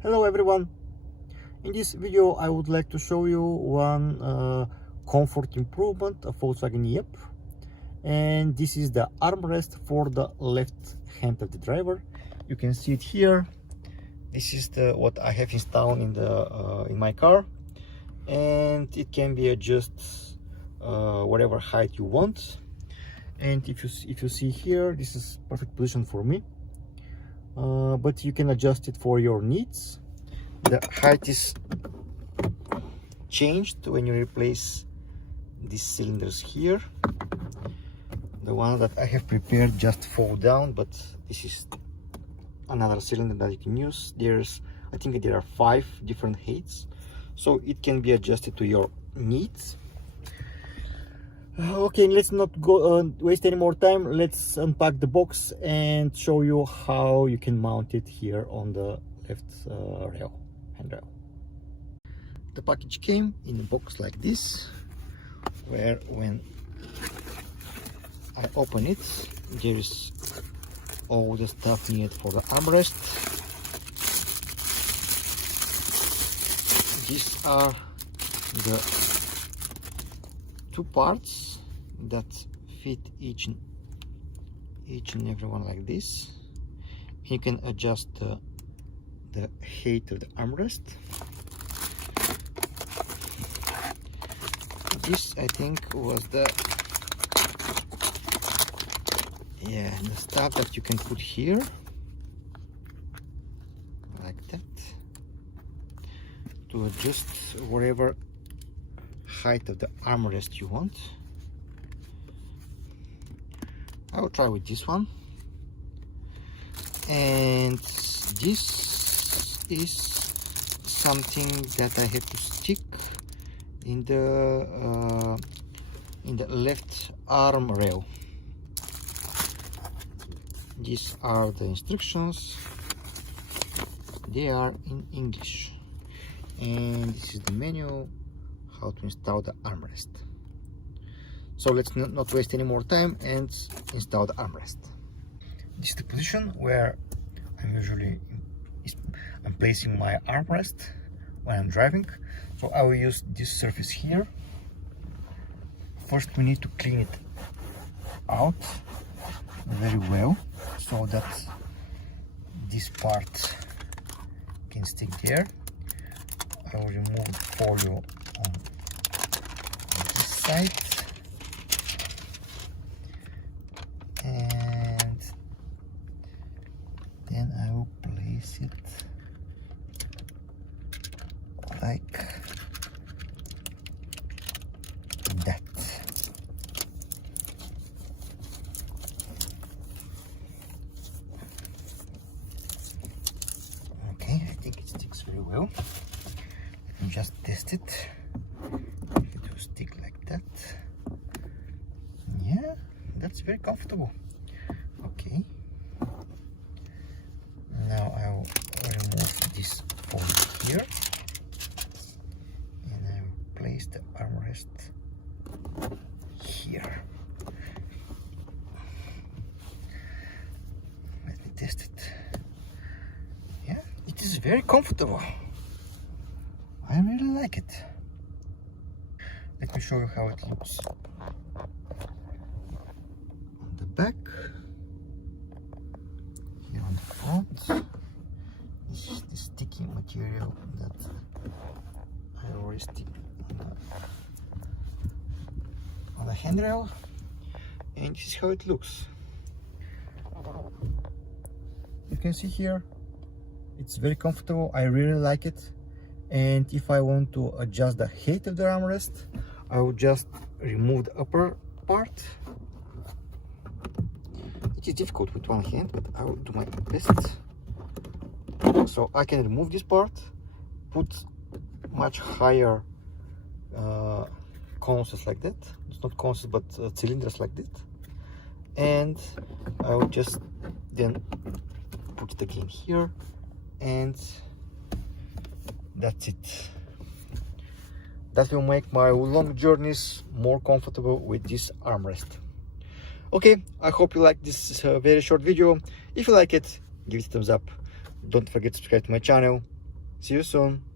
Hello everyone, in this video I would like to show you one comfort improvement of Volkswagen Yep, and this is the armrest for the left hand of the driver. You can see it here. This is what I have installed in my car, and it can be adjusted whatever height you want. And if you see here, this is perfect position for me. But you can adjust it for your needs. The height is changed when you replace these cylinders here. The one that I have prepared just fall down, but this is another cylinder that you can use. I think there are 5 different heights, so it can be adjusted to your needs. Okay, let's not go waste any more time. Let's unpack the box and show you how you can mount it here on the left handrail. The package came in a box like this, where when I open it, there is all the stuff needed for the armrest. These are the 2 parts that fit each and every one like this. You can adjust the height of the armrest. This I think was the stuff that you can put here like that to adjust whatever height of the armrest you want. I will try with this one, and this is something that I have to stick in the left arm rail. These are the instructions. They are in English, and this is the manual how to install the armrest. So let's not waste any more time and install the armrest. This is the position where I'm placing my armrest when I'm driving. So I will use this surface here. First we need to clean it out very well so that this part can stick there. I will remove the folio on this side, and then I will place it like that. Okay, I think it sticks very well. Let me just test it. If it will stick like that. Yeah, that's very comfortable. Okay, now I will remove this fold here, and I will place the armrest here. Let me test it. Yeah, it is very comfortable. I really like it. Let me show you how it looks on the back. Here on the front, this is the sticky material that I already stick on the handrail, and this is how it looks. You can see here, it's very comfortable. I really like it. And if I want to adjust the height of the armrest, I will just remove the upper part. It is difficult with one hand, but I will do my best. So I can remove this part, put much higher consoles like that. It's not consoles, but cylinders like that. And I will just then put it again here, and that's it. That will make my long journeys more comfortable with this armrest. Okay, I hope you like this very short video. If you like it, give it a thumbs up. Don't forget to subscribe to my channel. See you soon.